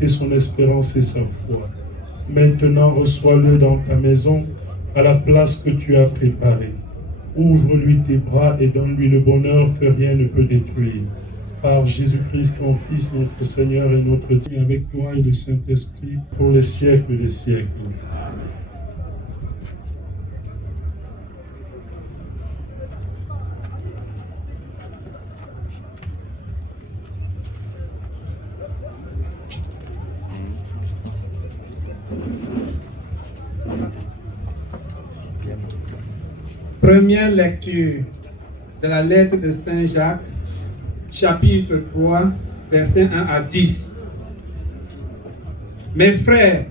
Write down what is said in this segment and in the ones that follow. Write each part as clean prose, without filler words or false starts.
suscité son espérance et sa foi. Maintenant, reçois-le dans ta maison, à la place que tu as préparée. Ouvre-lui tes bras et donne-lui le bonheur que rien ne peut détruire. Par Jésus-Christ, ton Fils, notre Seigneur et notre Dieu, avec toi et le Saint-Esprit, pour les siècles des siècles. Première lecture de la lettre de Saint Jacques, chapitre 3, versets 1 à 10. Mes frères,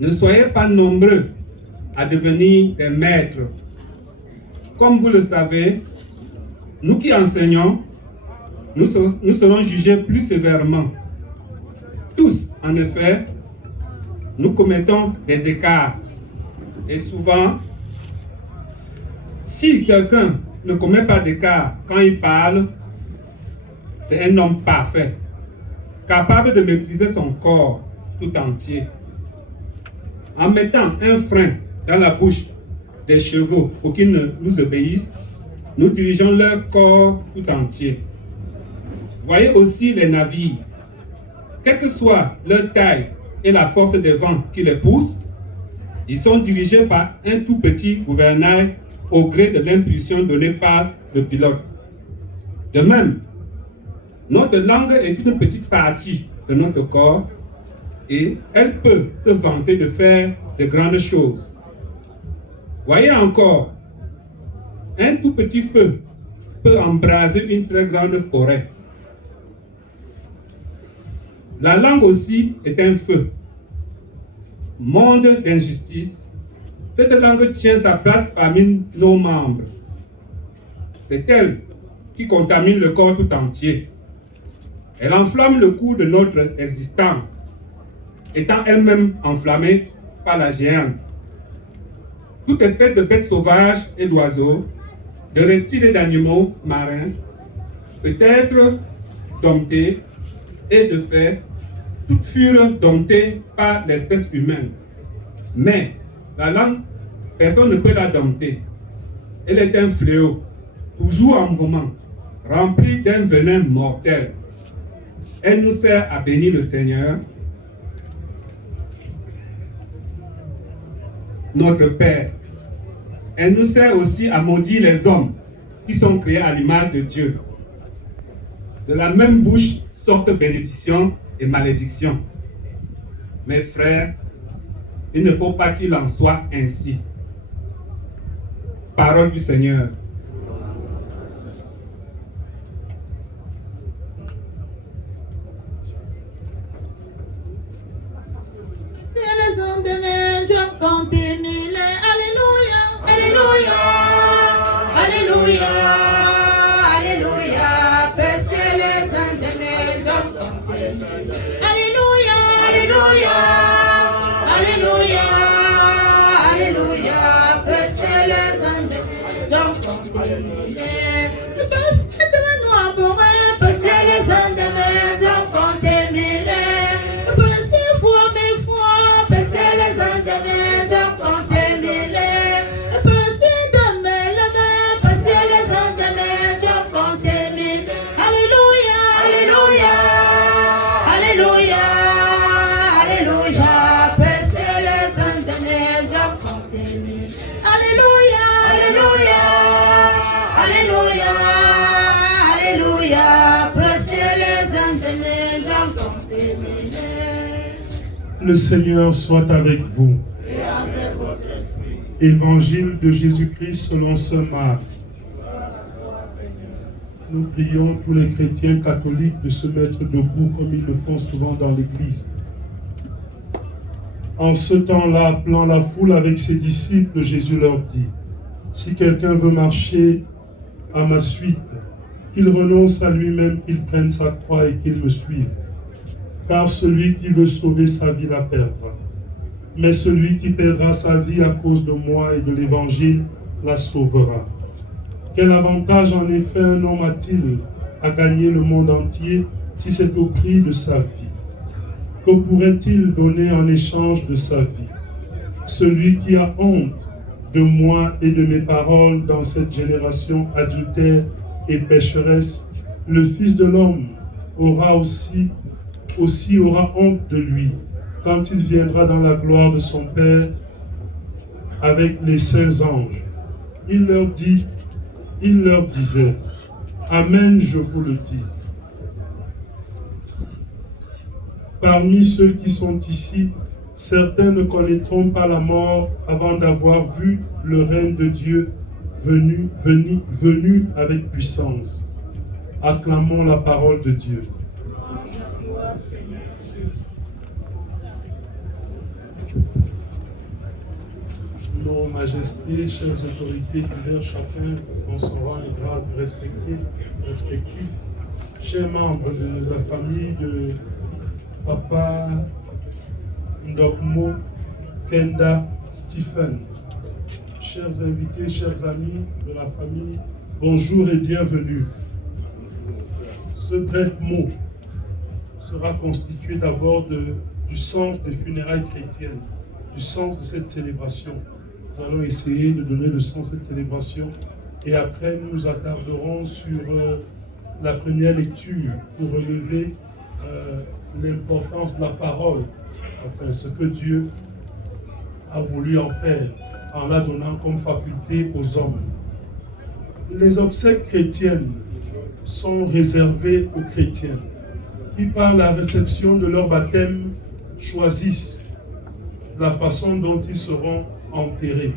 ne soyez pas nombreux à devenir des maîtres. Comme vous le savez, nous qui enseignons, nous serons jugés plus sévèrement. Tous, en effet, nous commettons des écarts. Et souvent, si quelqu'un ne commet pas d'écart quand il parle, c'est un homme parfait, capable de maîtriser son corps tout entier. En mettant un frein dans la bouche des chevaux pour qu'ils ne nous obéissent, nous dirigeons leur corps tout entier. Voyez aussi les navires. Quelle que soit leur taille et la force des vents qui les poussent, ils sont dirigés par un tout petit gouvernail au gré de l'impulsion donnée par le pilote. De même, notre langue est une petite partie de notre corps et elle peut se vanter de faire de grandes choses. Voyez encore, un tout petit feu peut embraser une très grande forêt. La langue aussi est un feu. Monde d'injustice, cette langue tient sa place parmi nos membres. C'est elle qui contamine le corps tout entier. Elle enflamme le cours de notre existence, étant elle-même enflammée par la géante. Toute espèce de bêtes sauvages et d'oiseaux, de reptiles et d'animaux marins, peut être domptée et de fait, toutes furent domptées par l'espèce humaine. Mais la langue, personne ne peut la dompter. Elle est un fléau, toujours en mouvement, rempli d'un venin mortel. Elle nous sert à bénir le Seigneur, notre Père. Elle nous sert aussi à maudire les hommes qui sont créés à l'image de Dieu. De la même bouche sortent bénédiction et malédiction. Mes frères, il ne faut pas qu'il en soit ainsi. Parole du Seigneur. C'est les hommes de mes Dieu continue. Alléluia, Alléluia, Alléluia, Alléluia. C'est les hommes de mes hommes. Alléluia, Alléluia, Alléluia, Alléluia. C'est les hommes de mes hommes. Le passé de nous abhorré, c'est les hommes de mes hommes contaminés. Le passé foi, mes foi, c'est les hommes de mes hommes contaminés. Le passé de mes levées, c'est les hommes de mes hommes contaminés. Alléluia, Alléluia, Alléluia, Alléluia. C'est les hommes de mes hommes contaminés. Alléluia, Alléluia, Alléluia, Alléluia. C'est les hommes de mes hommes contaminés. Le Seigneur soit avec vous. Et avec votre esprit. Évangile de Jésus-Christ selon saint Marc. Nous prions tous les chrétiens catholiques de se mettre debout comme ils le font souvent dans l'église. En ce temps-là, appelant la foule avec ses disciples, Jésus leur dit: si quelqu'un veut marcher à ma suite, qu'il renonce à lui-même, qu'il prenne sa croix et qu'il me suive. Car celui qui veut sauver sa vie la perdra. Mais celui qui perdra sa vie à cause de moi et de l'Évangile la sauvera. Quel avantage en effet un homme a-t-il à gagner le monde entier si c'est au prix de sa vie? Que pourrait-il donner en échange de sa vie? Celui qui a honte de moi et de mes paroles dans cette génération adultère et pécheresse, le Fils de l'homme aura aussi aura honte de lui quand il viendra dans la gloire de son Père avec les saints anges. Il leur disait, Amen, je vous le dis. Parmi ceux qui sont ici, certains ne connaîtront pas la mort avant d'avoir vu le règne de Dieu venu avec puissance. Acclamons la parole de Dieu. Nos majestés, chères autorités divers, chacun en son rang et grade respectif, chers membres de la famille de Papa Ndokmo Kenda Stephen, chers invités, chers amis de la famille, bonjour et bienvenue. Ce bref mot sera constitué d'abord du sens des funérailles chrétiennes, du sens de cette célébration. Nous allons essayer de donner le sens de cette célébration et après nous nous attarderons sur la première lecture pour relever l'importance de la parole, enfin ce que Dieu a voulu en faire en la donnant comme faculté aux hommes. Les obsèques chrétiennes sont réservées aux chrétiens qui, par la réception de leur baptême, choisissent la façon dont ils seront enterrés.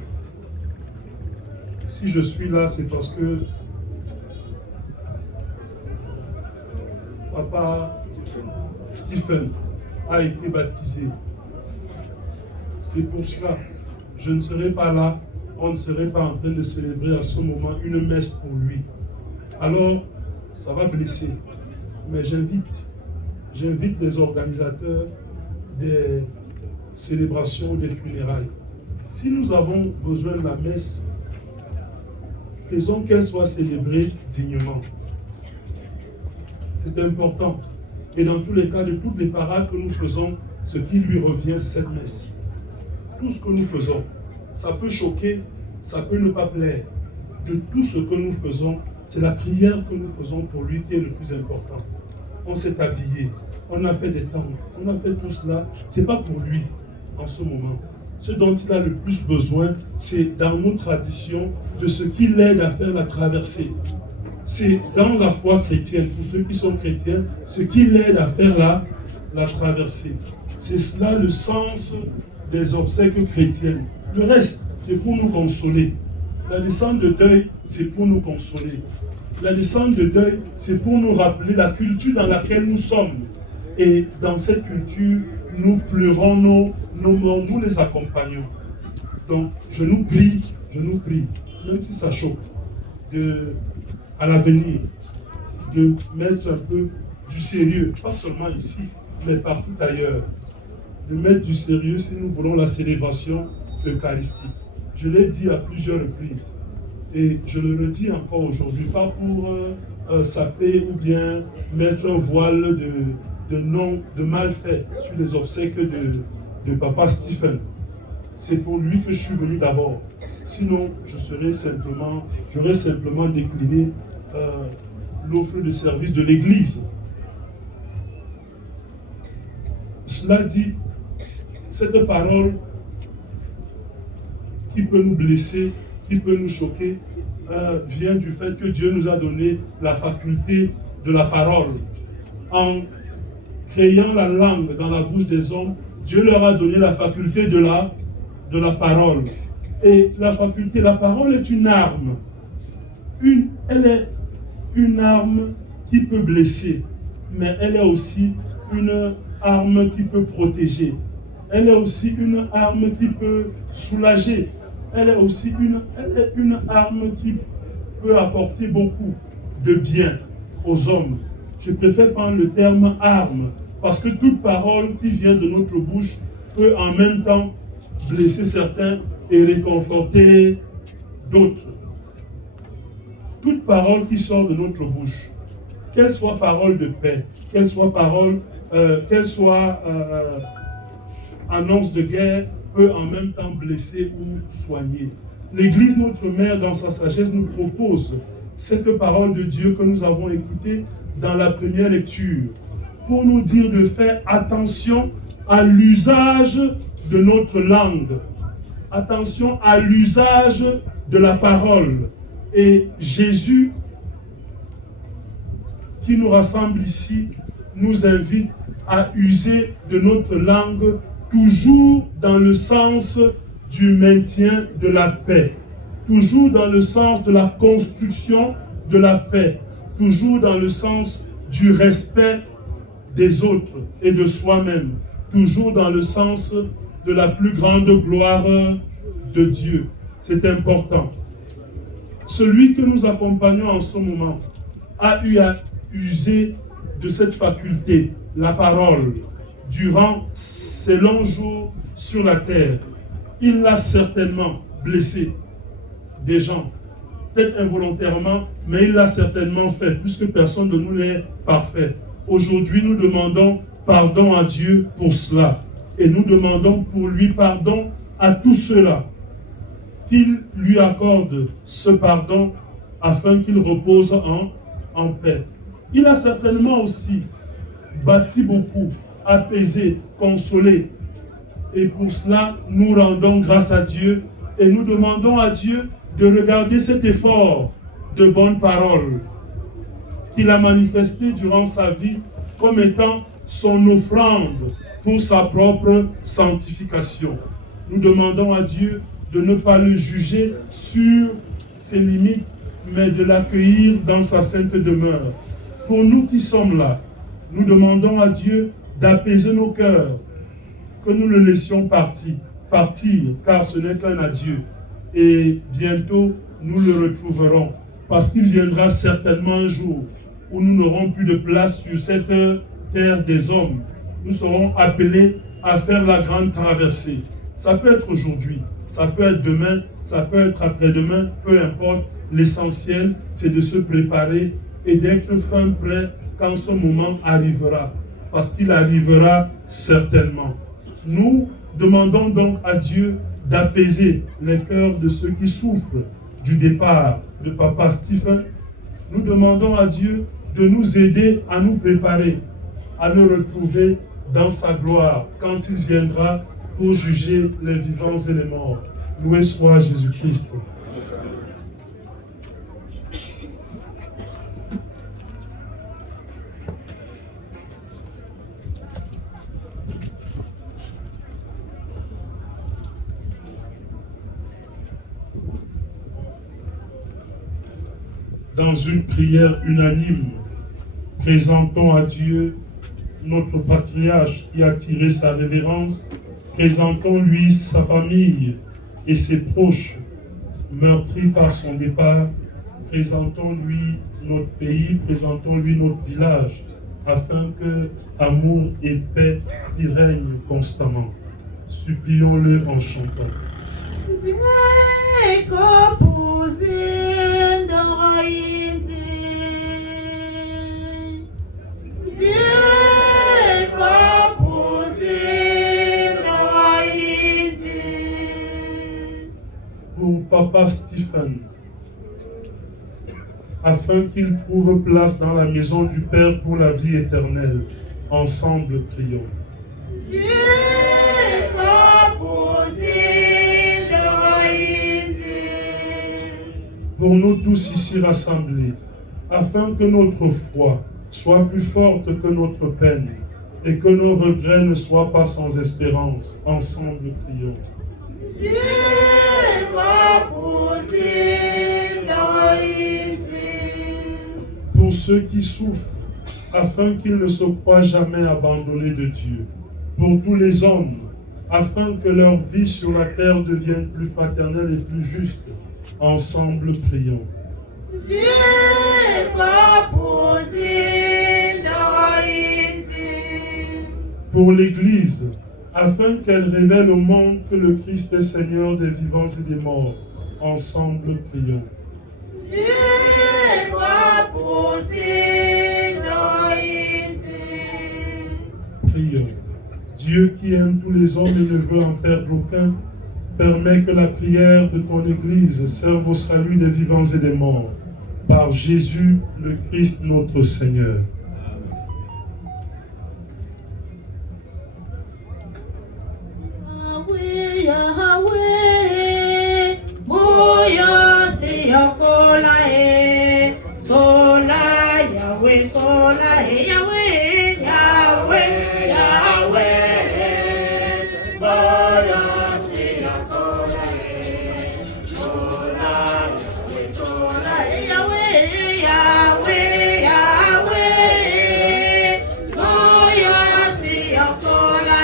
Si je suis là, c'est parce que Papa Stephen a été baptisé. C'est pour cela, je ne serai pas là, on ne serait pas en train de célébrer à ce moment une messe pour lui. Alors, ça va blesser. Mais j'invite les organisateurs des célébrations des funérailles. Si nous avons besoin de la messe, faisons qu'elle soit célébrée dignement. C'est important. Et dans tous les cas, de toutes les parades que nous faisons, ce qui lui revient, c'est cette messe. Tout ce que nous faisons, ça peut choquer, ça peut ne pas plaire. De tout ce que nous faisons, c'est la prière que nous faisons pour lui qui est le plus important. On s'est habillé, on a fait des tentes, on a fait tout cela. Ce n'est pas pour lui en ce moment. Ce dont il a le plus besoin, c'est dans nos traditions, de ce qui l'aide à faire la traversée. C'est dans la foi chrétienne, pour ceux qui sont chrétiens, ce qui l'aide à faire la traversée. C'est cela le sens des obsèques chrétiennes. Le reste, c'est pour nous consoler. La descente de deuil, c'est pour nous consoler. La descente de deuil, c'est pour nous rappeler la culture dans laquelle nous sommes. Et dans cette culture, nous pleurons nos morts, nous les accompagnons. Donc, je nous prie, même si ça choque, à l'avenir, de mettre un peu du sérieux, pas seulement ici, mais partout ailleurs. De mettre du sérieux si nous voulons la célébration eucharistique. Je l'ai dit à plusieurs reprises et je le redis encore aujourd'hui, pas pour saper ou bien mettre un voile de malfait sur les obsèques de Papa Stephen. C'est pour lui que je suis venu d'abord. Sinon, j'aurais simplement décliné l'offre de service de l'Église. Cela dit, cette parole qui peut nous blesser, qui peut nous choquer, vient du fait que Dieu nous a donné la faculté de la parole. En créant la langue dans la bouche des hommes, Dieu leur a donné la faculté de la parole. Et la parole est une arme. Elle est une arme qui peut blesser, mais elle est aussi une arme qui peut protéger. Elle est aussi une arme qui peut soulager. Elle est aussi une arme qui peut apporter beaucoup de bien aux hommes. Je préfère prendre le terme arme, parce que toute parole qui vient de notre bouche peut en même temps blesser certains et réconforter d'autres. Toute parole qui sort de notre bouche, qu'elle soit parole de paix, qu'elle soit parole qu'elle soit annonce de guerre, peut en même temps blesser ou soigner. L'Église, notre mère, dans sa sagesse, nous propose cette parole de Dieu que nous avons écoutée dans la première lecture, pour nous dire de faire attention à l'usage de notre langue, attention à l'usage de la parole. Et Jésus, qui nous rassemble ici, nous invite à user de notre langue toujours dans le sens du maintien de la paix, toujours dans le sens de la construction de la paix, toujours dans le sens du respect des autres et de soi-même, toujours dans le sens de la plus grande gloire de Dieu. C'est important. Celui que nous accompagnons en ce moment a eu à user de cette faculté, la parole, durant ces longs jours sur la terre. Il l'a certainement blessé des gens, peut-être involontairement, mais il l'a certainement fait, puisque personne de nous n'est parfait. Aujourd'hui, nous demandons pardon à Dieu pour cela. Et nous demandons pour lui pardon à tous ceux-là, qu'il lui accorde ce pardon afin qu'il repose en paix. Il a certainement aussi bâti beaucoup, apaisé, consolé. Et pour cela, nous rendons grâce à Dieu et nous demandons à Dieu de regarder cet effort de bonne parole qu'il a manifesté durant sa vie comme étant son offrande pour sa propre sanctification. Nous demandons à Dieu de ne pas le juger sur ses limites, mais de l'accueillir dans sa sainte demeure. Pour nous qui sommes là, nous demandons à Dieu d'apaiser nos cœurs, que nous le laissions partir, car ce n'est qu'un adieu. Et bientôt, nous le retrouverons, parce qu'il viendra certainement un jour où nous n'aurons plus de place sur cette terre des hommes. Nous serons appelés à faire la grande traversée. Ça peut être aujourd'hui, ça peut être demain, ça peut être après-demain, peu importe. L'essentiel, c'est de se préparer et d'être fin prêt quand ce moment arrivera, parce qu'il arrivera certainement. Nous demandons donc à Dieu d'apaiser les cœurs de ceux qui souffrent du départ de Papa Stephen. Nous demandons à Dieu de nous aider à nous préparer, à le retrouver dans sa gloire quand il viendra pour juger les vivants et les morts. Loué soit Jésus-Christ. Dans une prière unanime, présentons à Dieu notre patriarche qui a attiré sa révérence, présentons-lui sa famille et ses proches meurtris par son départ, présentons-lui notre pays, présentons-lui notre village, afin que amour et paix y règnent constamment. Supplions-le en chantant. Pour Papa Stephen, afin qu'il trouve place dans la maison du Père pour la vie éternelle, ensemble prions. Pour nous tous ici rassemblés, afin que notre foi soit plus forte que notre peine et que nos regrets ne soient pas sans espérance, ensemble prions. Pour ceux qui souffrent, afin qu'ils ne se croient jamais abandonnés de Dieu. Pour tous les hommes, afin que leur vie sur la terre devienne plus fraternelle et plus juste. Ensemble, prions. Pour l'Église, afin qu'elle révèle au monde que le Christ est Seigneur des vivants et des morts. Ensemble, prions. prions. Dieu qui aime tous les hommes et ne veut en perdre aucun, permet que la prière de ton Église serve au salut des vivants et des morts. Par Jésus, le Christ, notre Seigneur. Yahweh, Yahweh, Moya siya kola Yahweh kola Yahweh, Yahweh, Yahweh, Moya siya kola Yahweh kola Yahweh, Yahweh, Yahweh, Moya siya kola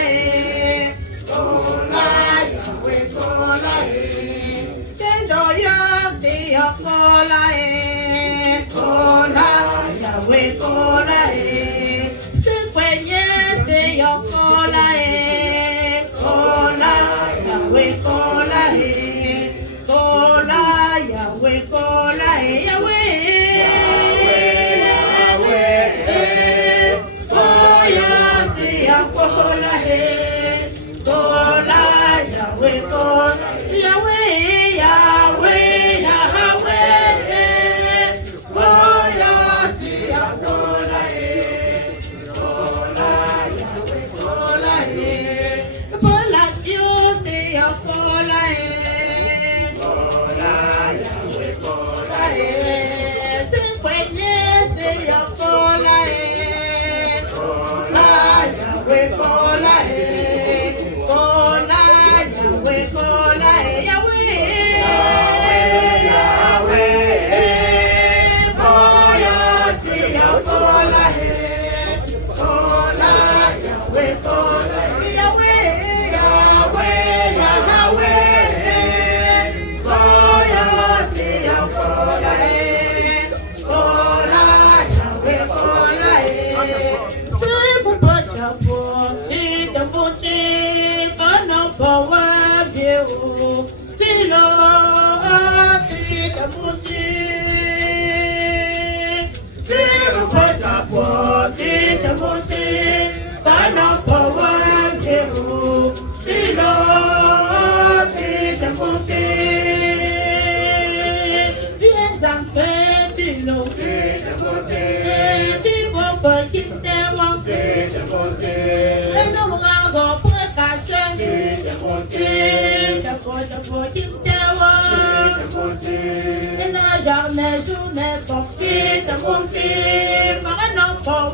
Jamais je n'ai pas quitté mon pied, par un enfant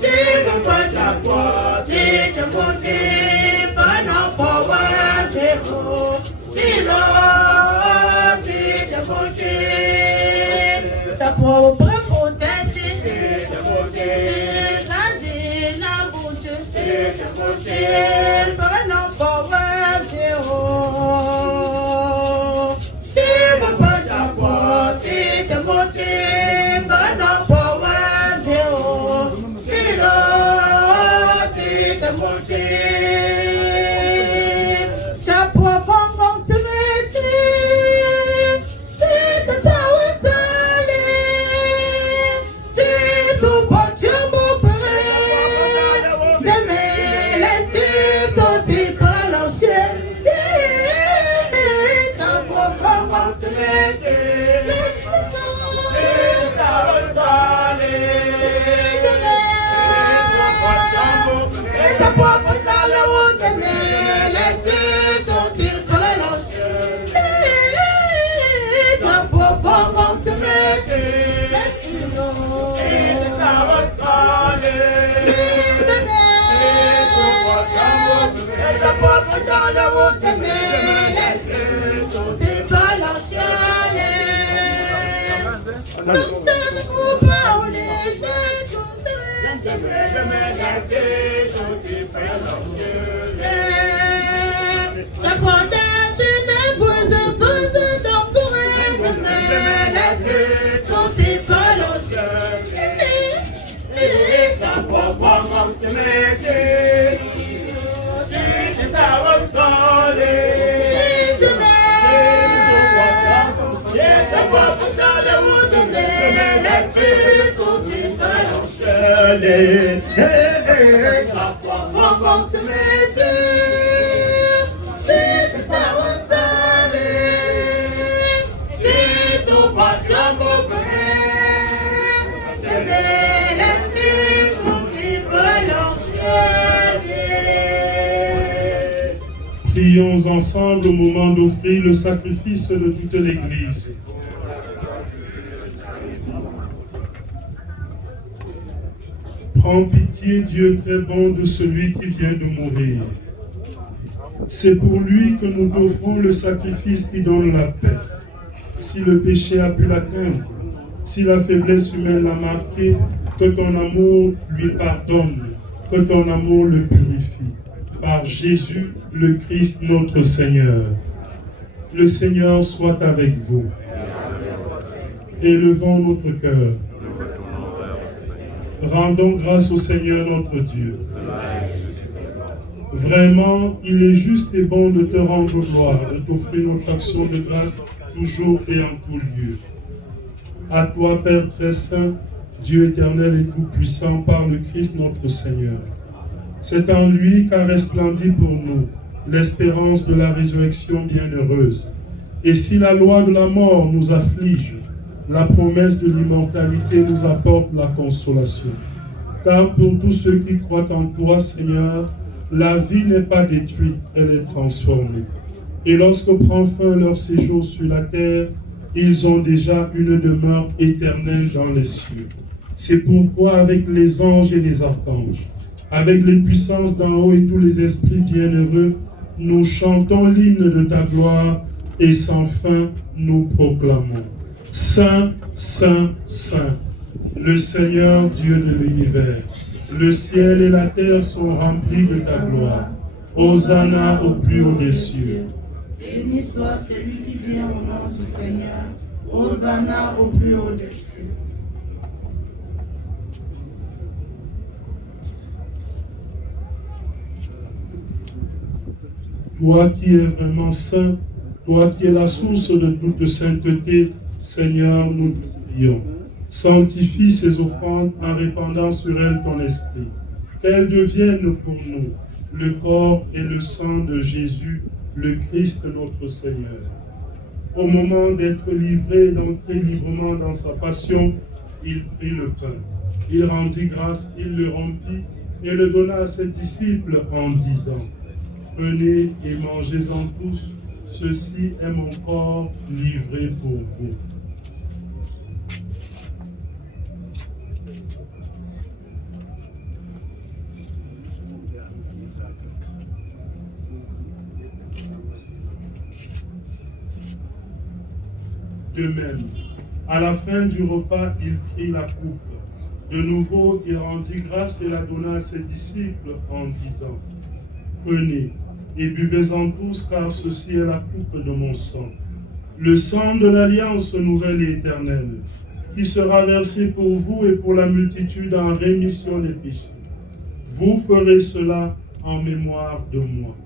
si vous faites la foi, si je vous dis, par un enfant si l'eau, si je vous dis, ça pour protéger, la dit la bouche, par un enfant Yes, Rencontre mes yeux, c'est ta honte, c'est ton passion pour frère, c'est l'esprit confibre l'enchère. Prions ensemble au moment d'offrir le sacrifice de toute l'Église. Prends pitié, Dieu très bon, de celui qui vient de mourir. C'est pour lui que nous offrons le sacrifice qui donne la paix. Si le péché a pu l'atteindre, si la faiblesse humaine l'a marqué, que ton amour lui pardonne, que ton amour le purifie. Par Jésus, le Christ, notre Seigneur. Le Seigneur soit avec vous. Élevons notre cœur. Rendons grâce au Seigneur notre Dieu. Vraiment, il est juste et bon de te rendre gloire, de t'offrir notre action de grâce toujours et en tout lieu. À toi, Père très saint, Dieu éternel et tout-puissant, par le Christ notre Seigneur. C'est en lui qu'a resplendit pour nous l'espérance de la résurrection bienheureuse. Et si la loi de la mort nous afflige, la promesse de l'immortalité nous apporte la consolation. Car pour tous ceux qui croient en toi, Seigneur, la vie n'est pas détruite, elle est transformée. Et lorsque prend fin leur séjour sur la terre, ils ont déjà une demeure éternelle dans les cieux. C'est pourquoi avec les anges et les archanges, avec les puissances d'en haut et tous les esprits bienheureux, nous chantons l'hymne de ta gloire et sans fin nous proclamons. Saint, Saint, Saint, le Seigneur Dieu de l'univers, le ciel et la terre sont remplis de ta gloire. Hosanna au plus haut des cieux. Béni soit celui qui vient au nom du Seigneur. Hosanna au plus haut des cieux. Toi qui es vraiment saint, toi qui es la source de toute sainteté, Seigneur, nous te prions. Sanctifie ces offrandes en répandant sur elles ton esprit. Qu'elles deviennent pour nous le corps et le sang de Jésus, le Christ notre Seigneur. Au moment d'être livré, d'entrer librement dans sa passion, il prit le pain. Il rendit grâce, il le rompit et le donna à ses disciples en disant: Prenez et mangez-en tous, ceci est mon corps livré pour vous. De même, à la fin du repas, il prit la coupe. De nouveau, il rendit grâce et la donna à ses disciples en disant: Prenez et buvez-en tous, car ceci est la coupe de mon sang, le sang de l'alliance nouvelle et éternelle, qui sera versé pour vous et pour la multitude en rémission des péchés. Vous ferez cela en mémoire de moi.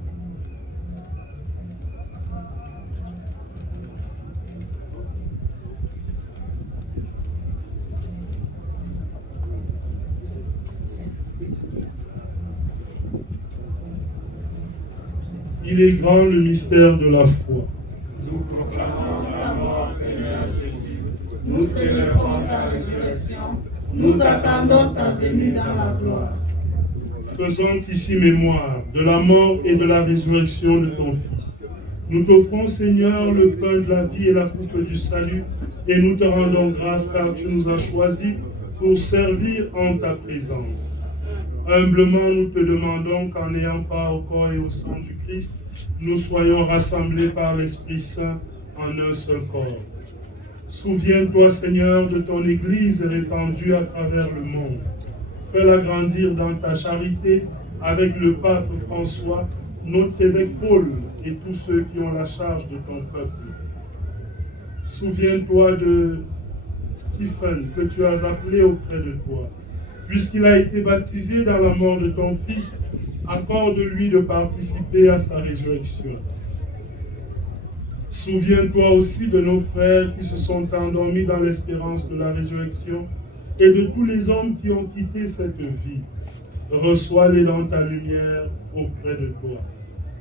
Il est grand le mystère de la foi. Nous proclamons ta mort, Seigneur Jésus. Nous célébrons ta résurrection. Nous attendons ta venue dans la gloire. Faisons ici mémoire de la mort et de la résurrection de ton Fils. Nous t'offrons, Seigneur, le pain de la vie et la coupe du salut, et nous te rendons grâce car tu nous as choisis pour servir en ta présence. Humblement, nous te demandons qu'en ayant part au corps et au sang du Christ, nous soyons rassemblés par l'Esprit Saint en un seul corps. Souviens-toi, Seigneur, de ton Église répandue à travers le monde. Fais-la grandir dans ta charité avec le pape François, notre évêque Paul et tous ceux qui ont la charge de ton peuple. Souviens-toi de Stephen que tu as appelé auprès de toi. Puisqu'il a été baptisé dans la mort de ton Fils, accorde-lui de participer à sa résurrection. Souviens-toi aussi de nos frères qui se sont endormis dans l'espérance de la résurrection et de tous les hommes qui ont quitté cette vie. Reçois-les dans ta lumière auprès de toi.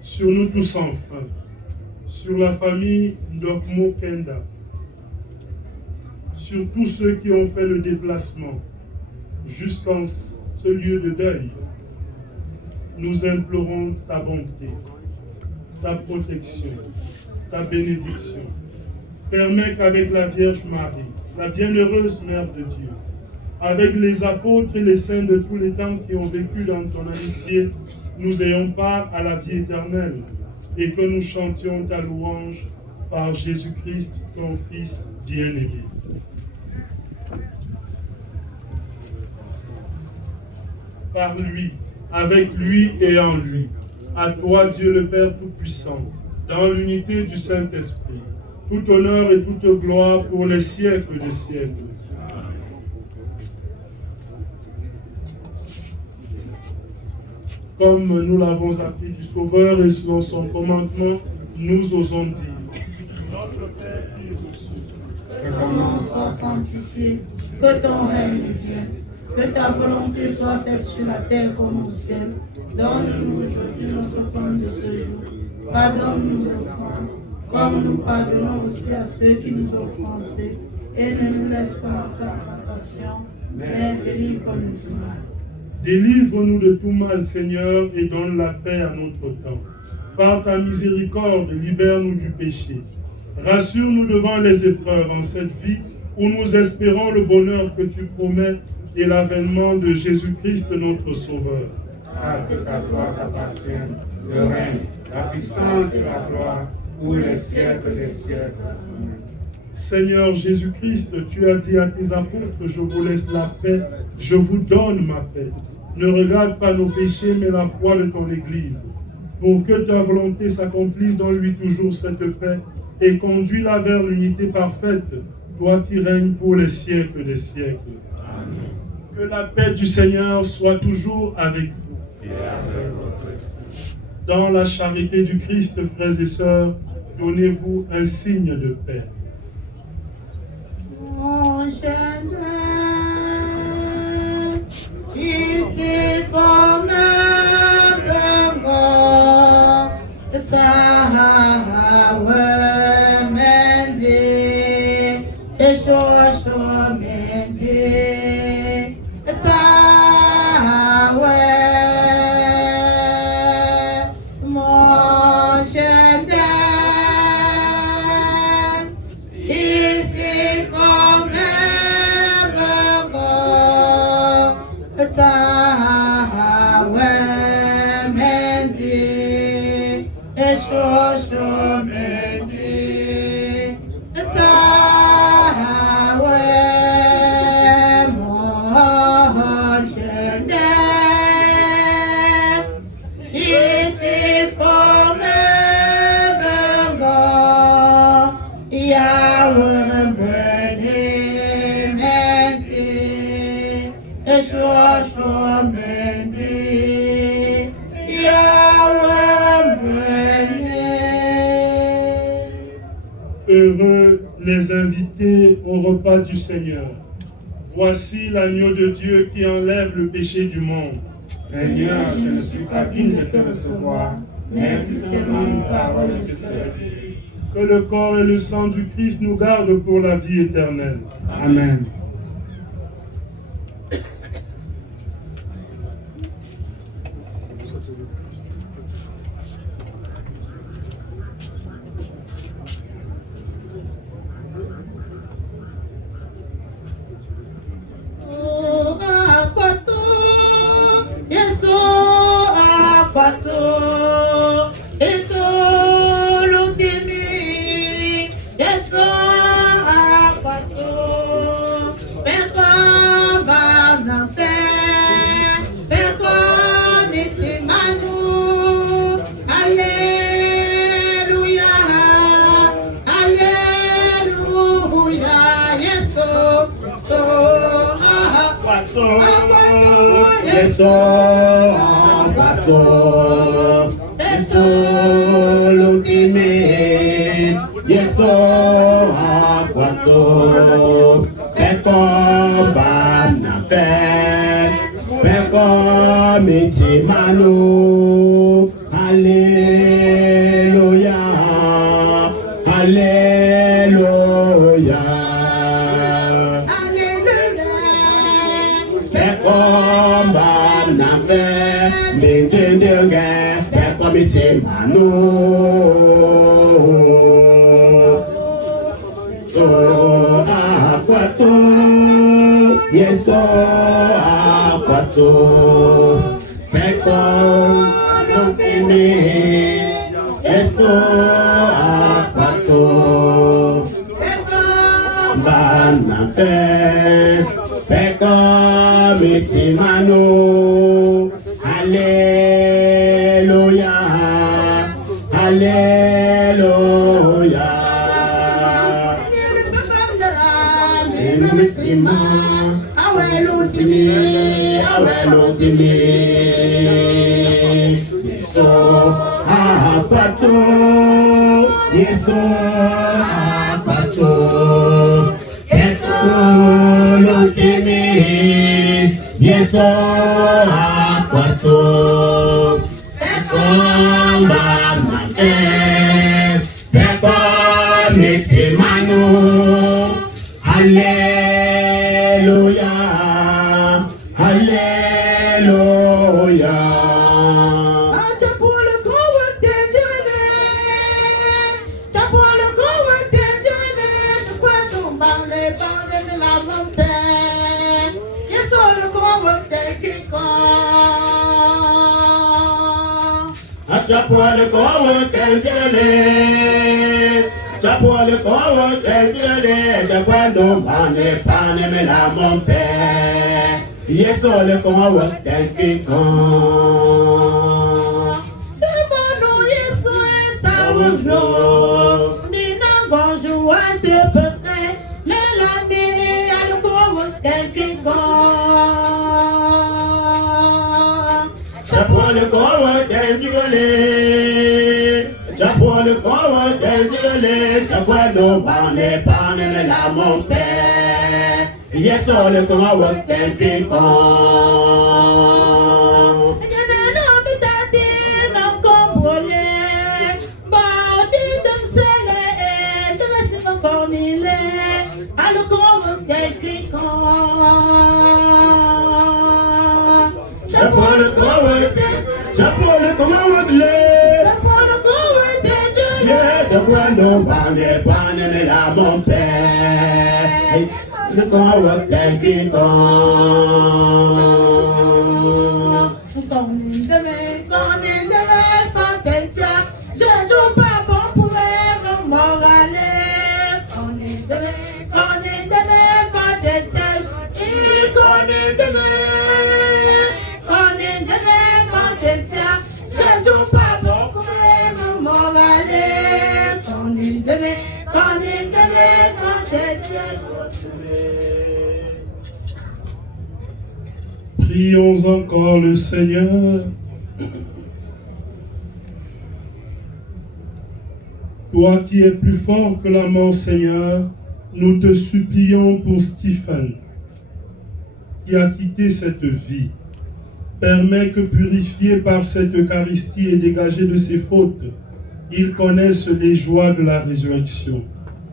Sur nous tous enfin, sur la famille d'Okmo Kenda, sur tous ceux qui ont fait le déplacement jusqu'en ce lieu de deuil, nous implorons ta bonté, ta protection, ta bénédiction. Permets qu'avec la Vierge Marie, la bienheureuse Mère de Dieu, avec les apôtres et les saints de tous les temps qui ont vécu dans ton amitié, nous ayons part à la vie éternelle et que nous chantions ta louange par Jésus-Christ, ton Fils bien-aimé. Par lui, avec lui et en lui, à toi Dieu le Père Tout-Puissant, dans l'unité du Saint-Esprit, tout honneur et toute gloire pour les siècles des siècles. Comme nous l'avons appris du Sauveur et selon son commandement, nous osons dire: Notre Père qui es aux cieux, que ton nom soit sanctifié, que ton règne vienne, que ta volonté soit faite sur la terre comme au ciel. Donne-nous aujourd'hui notre pain de ce jour. Pardonne-nous nos offenses, comme nous pardonnons aussi à ceux qui nous ont offensés. Et ne nous laisse pas entrer en tentation, mais délivre-nous du mal. Délivre-nous de tout mal, Seigneur, et donne la paix à notre temps. Par ta miséricorde, libère-nous du péché. Rassure-nous devant les épreuves en cette vie où nous espérons le bonheur que tu promets et l'avènement de Jésus-Christ, notre Sauveur. Car c'est à toi qu'appartiennent le règne, la puissance et la gloire pour les siècles des siècles. Amen. Seigneur Jésus-Christ, tu as dit à tes apôtres: je vous laisse la paix, je vous donne ma paix. Ne regarde pas nos péchés, mais la foi de ton Église. Pour que ta volonté s'accomplisse dans lui toujours cette paix, et conduis-la vers l'unité parfaite, toi qui règnes pour les siècles des siècles. Amen. Que la paix du Seigneur soit toujours avec vous. Et avec votre esprit. Dans la charité du Christ, frères et sœurs, donnez-vous un signe de paix. Mon Jésus, ici comme un grand, Tahawe Menzi, Eshosho Menzi, Tahawe, mon Jésus, ici comme un grand, Tahawe Menzi, Eshosho Menzi, Tahawe, mon Jésus, ici comme un grand, Yahweh Menzi, Eshosho Menzi, Heureux les invités au repas du Seigneur. Voici l'agneau de Dieu qui enlève le péché du monde. Seigneur, je ne suis pas digne de te recevoir, mais dis seulement une parole et je serai guéri. Que le corps et le sang du Christ nous gardent pour la vie éternelle. Amen. comme Timano. Alléluia, Alléluia. Fais comme Barnabé, fais comme Timano. So aquato, yes, so aquato. Peko, don't give me, yes, so aquato. Barnabé, peko, mitimano. Alléluia, Alléluia. Mitima, awelutimi, awelutimi. Yeso apato, Yeso apato. Yeso lutimi, Yeso apato. Yeso mamate, Yeso mitimano. Alléluia, Alléluia. Chapole kowo tenjele, chapole kowo tenjele, chakwando mane pane me la mompe, yeso le kowo tenjikon. Demano yeso etawulo, nina gonju ante pekne, melane alukowo tenjikon. Chapole kowo tenjele, chapole kowo tenjele, chakwando mane pane me la mompe, yeso le kowo tenjikon. Chapole kowo le, yeah, the window pane pane me la mompe, le kowo tenjikon. Je joue pas bon pour me moraler. On est demain, potentia. Il connaît demain, potentia. Je joue pas bon pour me moraler. On est demain, potentia. Prions encore le Seigneur. Toi qui es plus fort que la mort, Seigneur, nous te supplions pour Stephen, qui a quitté cette vie. Permets que, purifié par cette Eucharistie et dégagé de ses fautes, il connaisse les joies de la résurrection.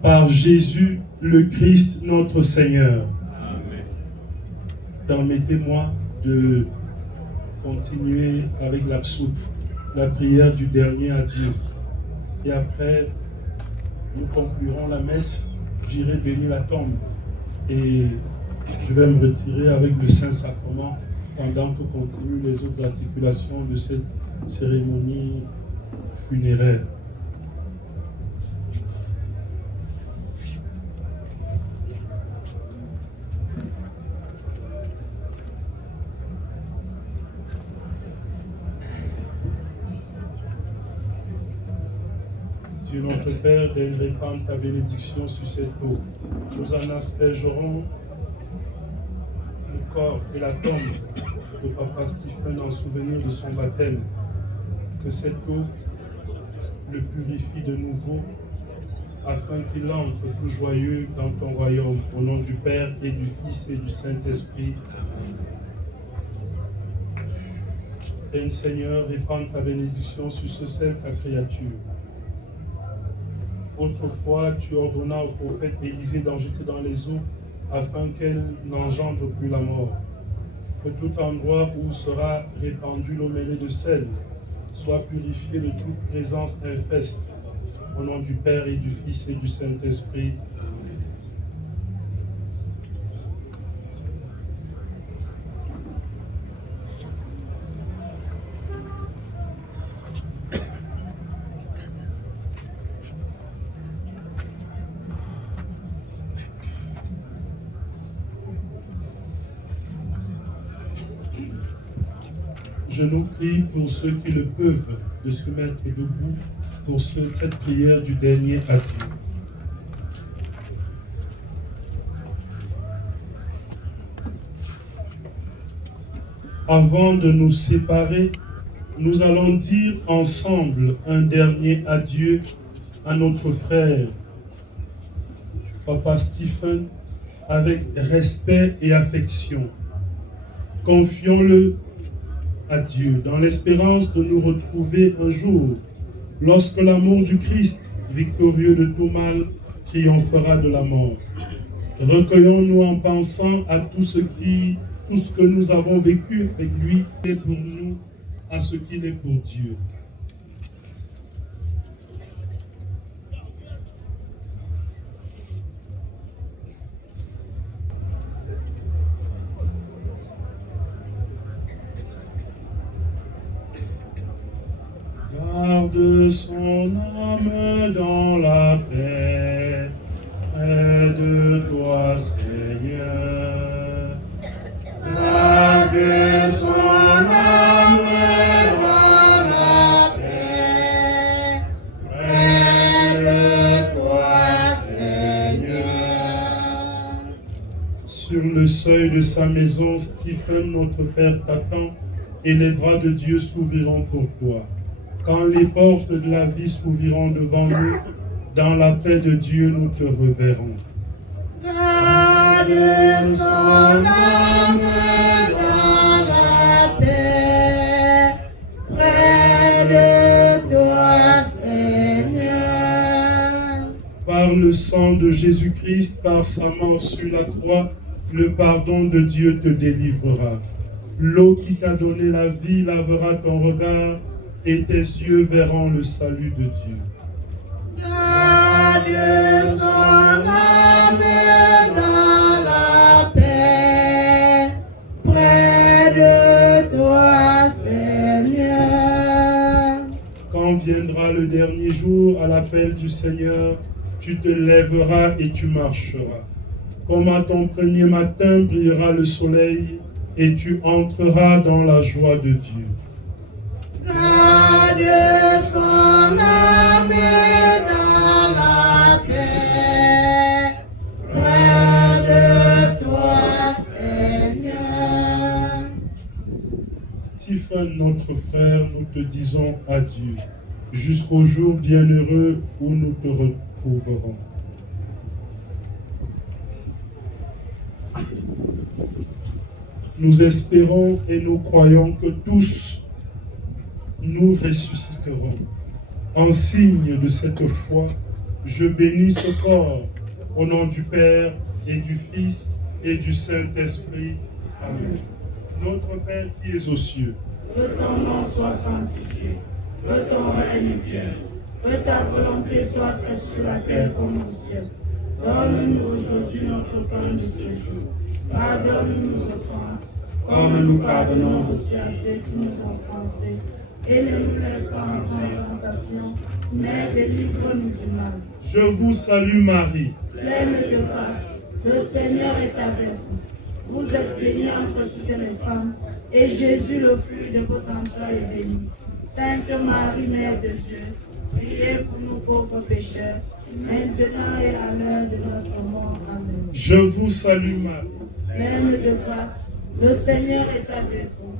Par Jésus, le Christ, notre Seigneur. Amen. Permettez-moi de continuer avec la prière du dernier adieu. Et après, nous conclurons la messe, j'irai bénir la tombe. Et je vais me retirer avec le Saint-Sacrement pendant que continuent les autres articulations de cette cérémonie funéraire. Dieu notre Père, répande ta bénédiction sur cette eau. Nous en aspergerons le corps et la tombe de Papa Stephen en souvenir de son baptême. Que cette eau le purifie de nouveau afin qu'il entre tout joyeux dans ton royaume. Au nom du Père et du Fils et du Saint-Esprit. Règne Seigneur, répand ta bénédiction sur ce seul ta créature. Autrefois, tu ordonnas au prophète Élisée d'en jeter dans les eaux afin qu'elle n'engendre plus la mort. Que tout endroit où sera répandue l'eau mêlée de sel soit purifié de toute présence infeste. Au nom du Père et du Fils et du Saint-Esprit. Je nous prie pour ceux qui le peuvent de se mettre debout pour cette prière du dernier adieu. Avant de nous séparer, nous allons dire ensemble un dernier adieu à notre frère, Papa Stephen, avec respect et affection. Confions-le à Dieu, dans l'espérance de nous retrouver un jour, lorsque l'amour du Christ, victorieux de tout mal, triomphera de la mort. Recueillons-nous en pensant à tout ce que nous avons vécu avec lui et pour nous, à ce qu'il est pour Dieu. Garde son âme dans la paix, près de toi, Seigneur. Garde son âme dans la paix, près de toi, Seigneur. Sur le seuil de sa maison, Stephen, notre Père, t'attend, et les bras de Dieu s'ouvriront pour toi. Quand les portes de la vie s'ouvriront devant nous, dans la paix de Dieu, nous te reverrons. Garde son âme dans la paix, près de toi, Seigneur. Par le sang de Jésus-Christ, par sa mort sur la croix, le pardon de Dieu te délivrera. L'eau qui t'a donné la vie lavera ton regard, et tes yeux verront le salut de Dieu. Garde son âme dans la paix, près de toi, Seigneur. Quand viendra le dernier jour, à l'appel du Seigneur, tu te lèveras et tu marcheras. Comme à ton premier matin brillera le soleil, et tu entreras dans la joie de Dieu. Garde son âme dans la paix, près de toi, Seigneur. Stephen, notre frère, nous te disons adieu, jusqu'au jour bienheureux où nous te retrouverons. Nous espérons et nous croyons que tous nous ressusciterons. En signe de cette foi, je bénis ce corps au nom du Père et du Fils et du Saint-Esprit. Amen. Notre Père qui es aux cieux, que ton nom soit sanctifié, que ton règne vienne, que ta volonté soit faite sur la terre comme au ciel. Donne-nous aujourd'hui notre pain de ce jour. Pardonne-nous nos offenses, comme nous pardonnons aussi à ceux qui nous ont offensés. Et ne nous laisse pas entrer en tentation, mais délivre-nous du mal. Je vous salue Marie, pleine de grâce, le Seigneur est avec vous. Vous êtes bénie entre toutes les femmes, et Jésus, le fruit de vos entrailles, est béni. Sainte Marie, Mère de Dieu, priez pour nous pauvres pécheurs, maintenant et à l'heure de notre mort. Amen. Je vous salue Marie, pleine de grâce, le Seigneur est avec vous.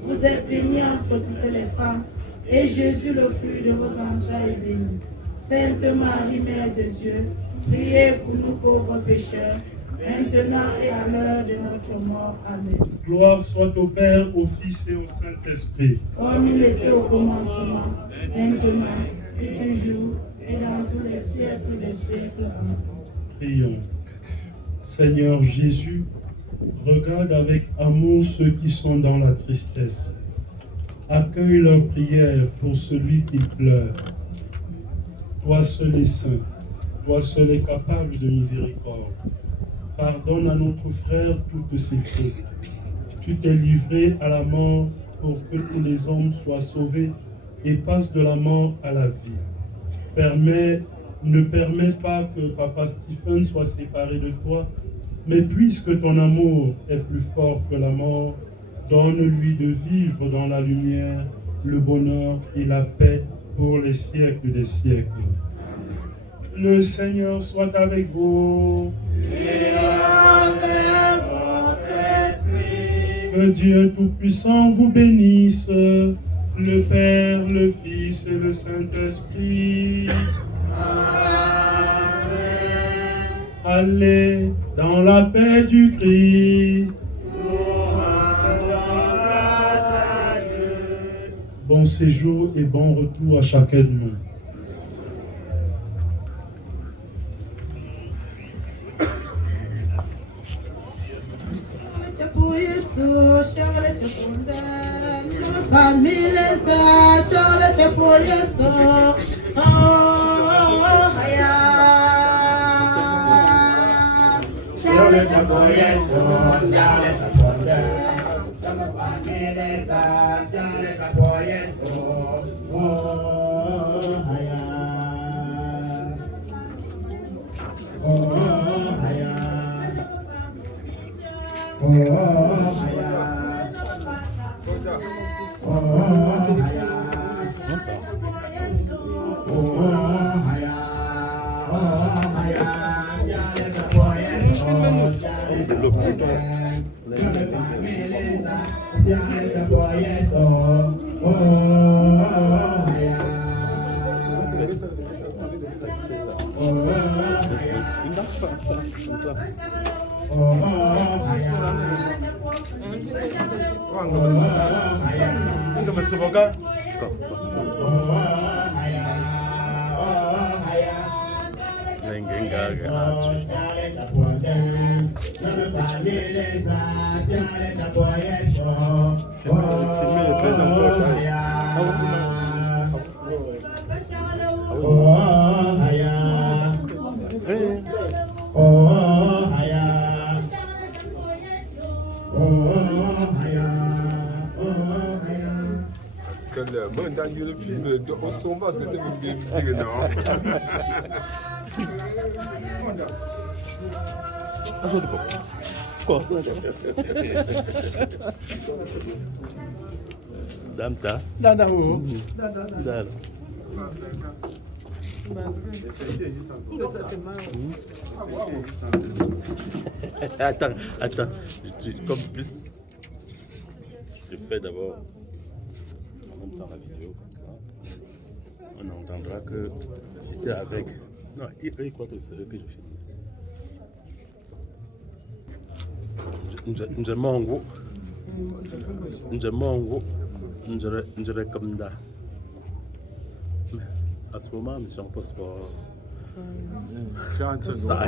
Vous êtes bénie entre toutes les femmes, et Jésus, le fruit de vos entrailles, est béni. Sainte Marie, Mère de Dieu, priez pour nous pauvres pécheurs, maintenant et à l'heure de notre mort. Amen. Gloire soit au Père, au Fils et au Saint-Esprit. Comme il était au commencement, maintenant et toujours, et dans tous les siècles des siècles. Amen. Prions. Seigneur Jésus, regarde avec amour ceux qui sont dans la tristesse. Accueille leurs prières pour celui qui pleure. Toi seul est saint, toi seul est capable de miséricorde. Pardonne à notre frère toutes ses fautes. Tu t'es livré à la mort pour que tous les hommes soient sauvés et passent de la mort à la vie. Ne permets pas que Papa Stephen soit séparé de toi, mais puisque ton amour est plus fort que la mort, donne-lui de vivre dans la lumière, le bonheur et la paix pour les siècles des siècles. Le Seigneur soit avec vous. Et avec votre esprit. Que Dieu Tout-Puissant vous bénisse, le Père, le Fils et le Saint-Esprit. Amen. Allez dans la paix du Christ. Nous rendons grâce à Dieu. Bon séjour et bon retour à chacun de nous. Damta. Attends. Comme plus. Je fais d'abord en même temps la vidéo comme ça. On entendra que j'étais avec. Non, il croit que c'est eux que je filme. Nje mongo nje comme ça. À ce moment, je suis en poste pour ça.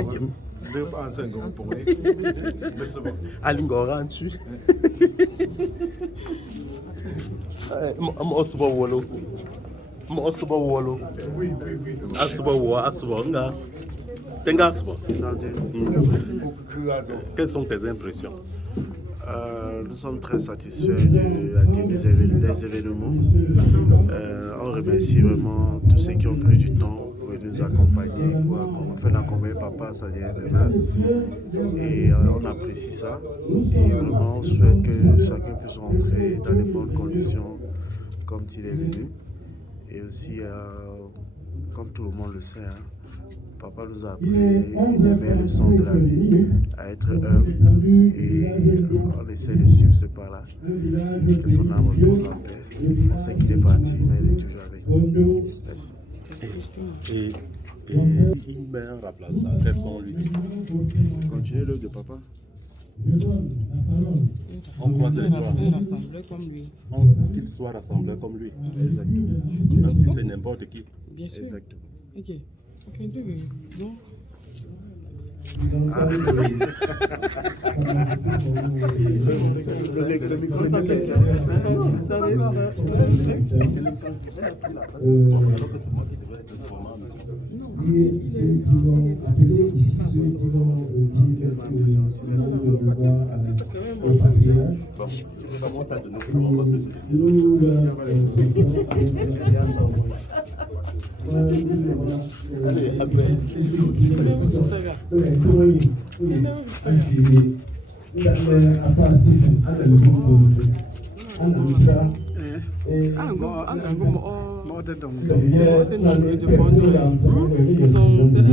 Alingorantu. Asuba wolo. Asuba nga. Quelles sont tes impressions? Nous sommes très satisfaits de la tenue des événements. On remercie vraiment tous ceux qui ont pris du temps pour nous accompagner, pour faire accompagner papa, ça vient demain. Et on apprécie ça. Et vraiment, on souhaite que chacun puisse rentrer dans les bonnes conditions comme il est venu. Et aussi, comme tout le monde le sait, papa nous a appris une belle leçon de la vie, à être humble, et on essaie de suivre ce pas-là. Que son âme repose en paix. On sait qu'il est parti, mais il est toujours avec nous. Et Et il met un remplaçant. Qu'est-ce qu'on lui dit? Continuez l'œuvre de papa. On croise les doigts. Qu'il soit rassemblé comme lui. Exactement. Même si c'est n'importe qui. Bien sûr. Exactement. Ok. Ok, donc.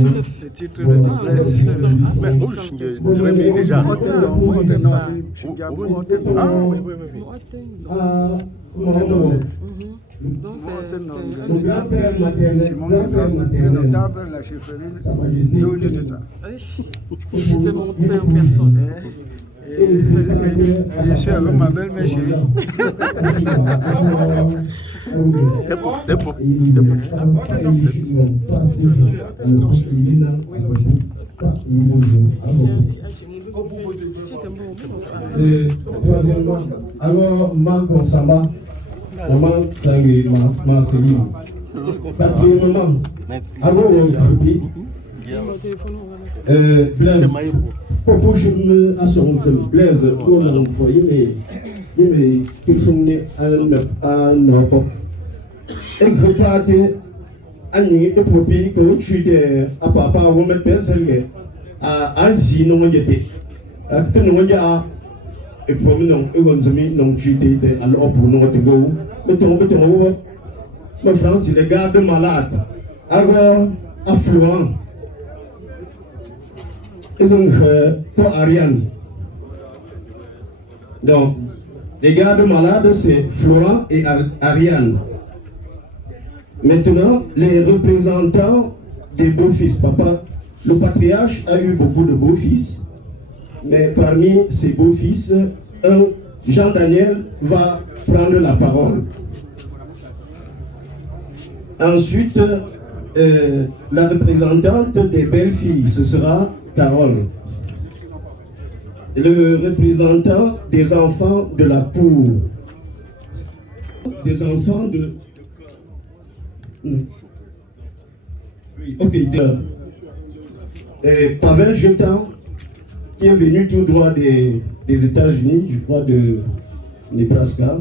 Le titre de Blaise. Mais où je remets déjà. Le grand-père maternel, le notable, la chefferie, C'est mon sein en personne. je suis avec ma belle-mère chérie. troisièmement, alors, Marc Samba, maman Tanguy, ma cellule. Quatrièmement, alors, Rupi, Blaise, pourquoi je me assume que Blaise, pour mon foyer, mais ils sont nés à Nord. Et que reparte, Annie et Popi, que tu étais à papa, vous mettez personne à Annecy, non, il était. Que nous avons et promenons et on se met non chuté à l'eau pour nous de go. Mettons, ma France, il est garde malade. Alors, affluent. Ils ont pour Ariane. Donc, les gardes malades, c'est Florent et Ariane. Maintenant, les représentants des beaux-fils. Papa, le patriarche a eu beaucoup de beaux-fils. Mais parmi ses beaux-fils, Jean-Daniel va prendre la parole. Ensuite, la représentante des belles-filles, ce sera Carole. Le représentant des enfants de la cour. Des enfants de... Non. Oui, ok. Pavel Jetan, qui est venu tout droit des États-Unis, je crois de Nebraska.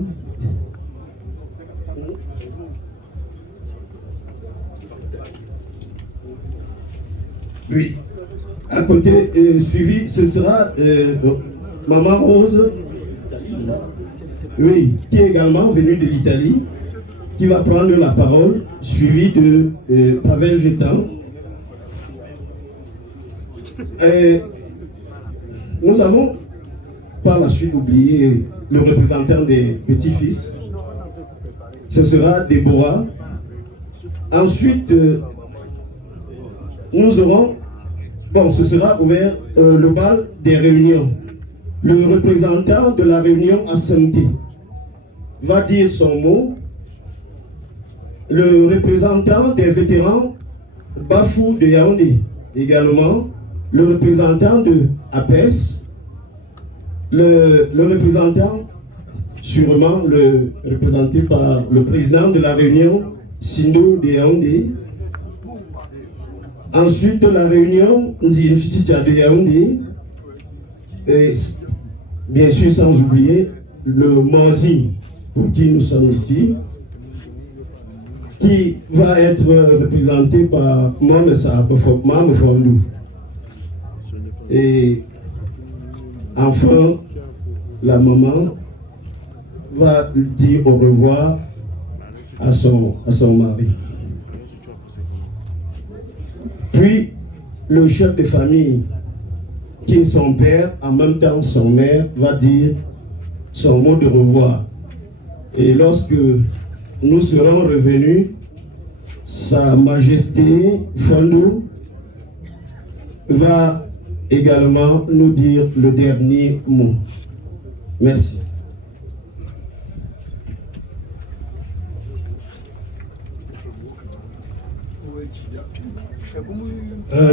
Oui. À côté, suivi, ce sera Maman Rose, oui, qui est également venue de l'Italie, qui va prendre la parole, suivi de Pavel Jetan. Nous avons par la suite oublié le représentant des petits-fils. Ce sera Déborah. Ensuite, nous aurons, bon, ce sera ouvert le bal des réunions. Le représentant de la réunion à Santé va dire son mot. Le représentant des vétérans Bafou de Yaoundé également. Le représentant de APES, le représentant, sûrement représenté par le président de la réunion, Sindo de Yaoundé. Ensuite, la réunion Nzioustitia de Yaoundé. Et bien sûr, sans oublier le Mozi, pour qui nous sommes ici, qui va être représenté par Mme Fondou. Et enfin, la maman va dire au revoir à son mari. Puis, le chef de famille, qui est son père, en même temps son mère, va dire son mot de revoir. Et lorsque nous serons revenus, Sa Majesté Fondou va également nous dire le dernier mot. Merci.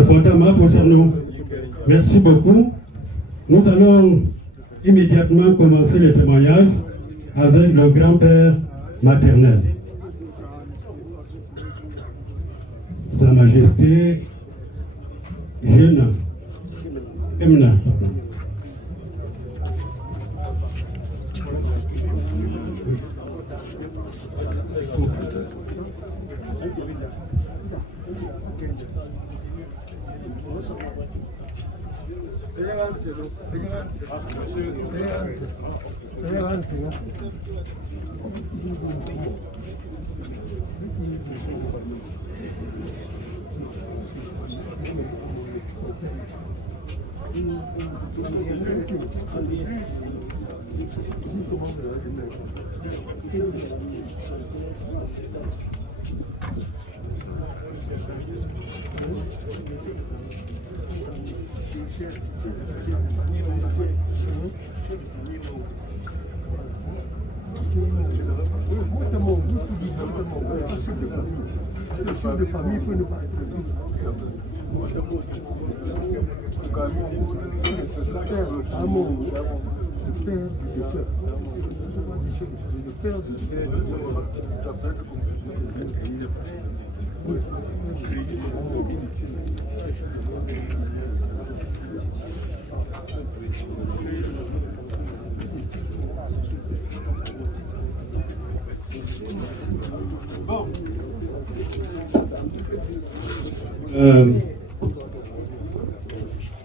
Fontama, concernant, merci beaucoup. Nous allons immédiatement commencer le témoignage avec le grand-père maternel. Sa Majesté Emna, pardon.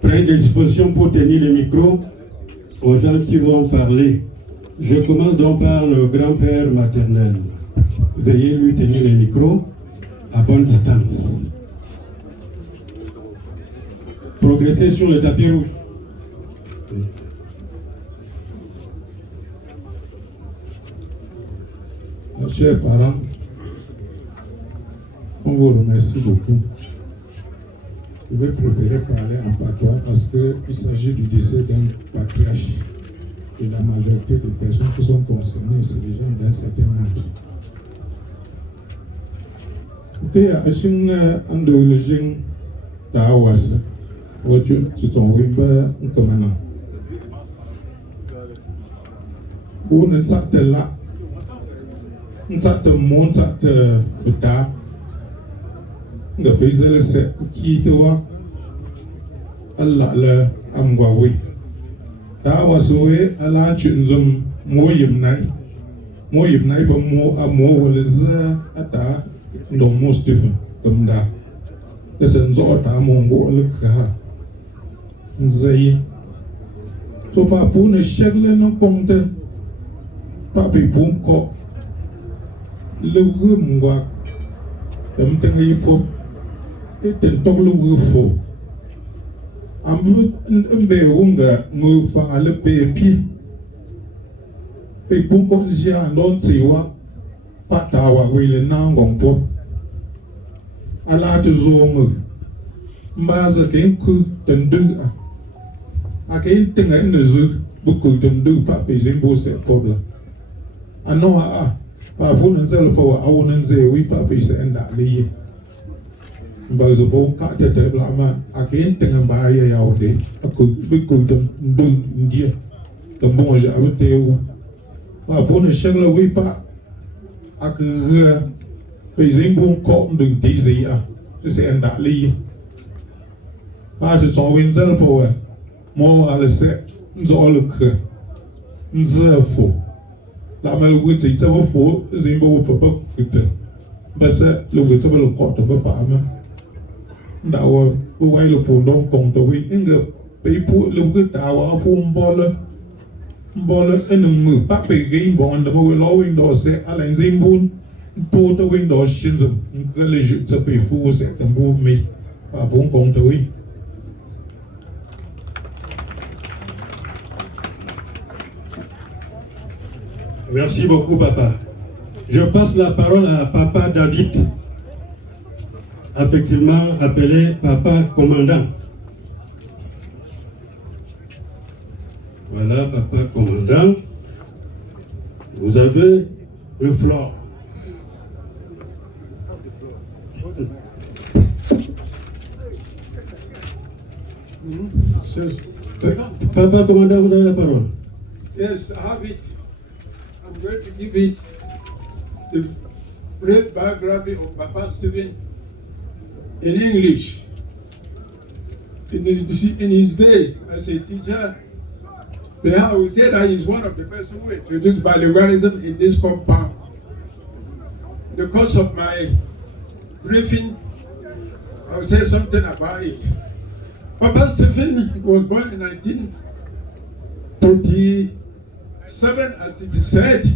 Prenez des dispositions pour tenir le micro aux gens qui vont parler. Je commence donc par le grand-père maternel. Veuillez lui tenir le micro à bonne distance. Progressez sur le tapis rouge. Chers parents, on vous remercie beaucoup. Je vais préférer parler en patois parce qu'il s'agit du décès d'un patriarche et la majorité des personnes qui sont concernées, c'est des gens d'un certain âge. Écoutez, à une andologie d'Awas, voiture, c'est son wimba, un commandant. Où ne s'atte là, ne s'atte mon s'atte beta. Nga pezele se kitewa Allah la amwawi ta waswe ala chunzum moyim nai ba mo amo walza ata no mostif kamda esen zo ta mo ngo lkha nzai to pa puna shegle no ponte pa pi pun ko lugu mwa tam tengi po eten toglu wufo ambu mbe wunga ngufa ale pepi pe punko zia non siwa patawa wile nangong po ala tu zongu mbaza ke ku tendu a ke tenga nezu buku tendu pa pe zimbo se pobla ano a pa funan zel po a wonan ze wi pa pe se enda liye Mbazo bo ka te te blama again tenga ba ya ode aku biku dum ndia dum bon ja avete u pa bon shagla wi pa ak pe zimbon ko ndung dizi a se enda li pa se so win zel po mo ala se nzo luk nzefo la mal wi te ta fo zimbo po po kute ba se lu wi te lo ko to ba pa ma Dawa uai lu pundong kong tawi inga peipu lu ke dawa pum bola enung mu pa pe game bon da mo lo window se ala zimbun to the window shinzum ke le ju se pe fu se tambu mi pa pum kong tawi. Merci beaucoup, papa. Je passe la parole à papa David. affectivement appelé Papa Commandant. Voilà, Papa Commandant. Vous avez le floor. Papa Commandant, vous avez la parole. Yes, I have it. I'm going to give it the brief biography of Papa Stephen in English. In his days as a teacher, I would say that he's one of the persons who introduced bilingualism in this compound. In the course of my briefing, I'll say something about it. Papa Stephen was born in 1927, as it is said.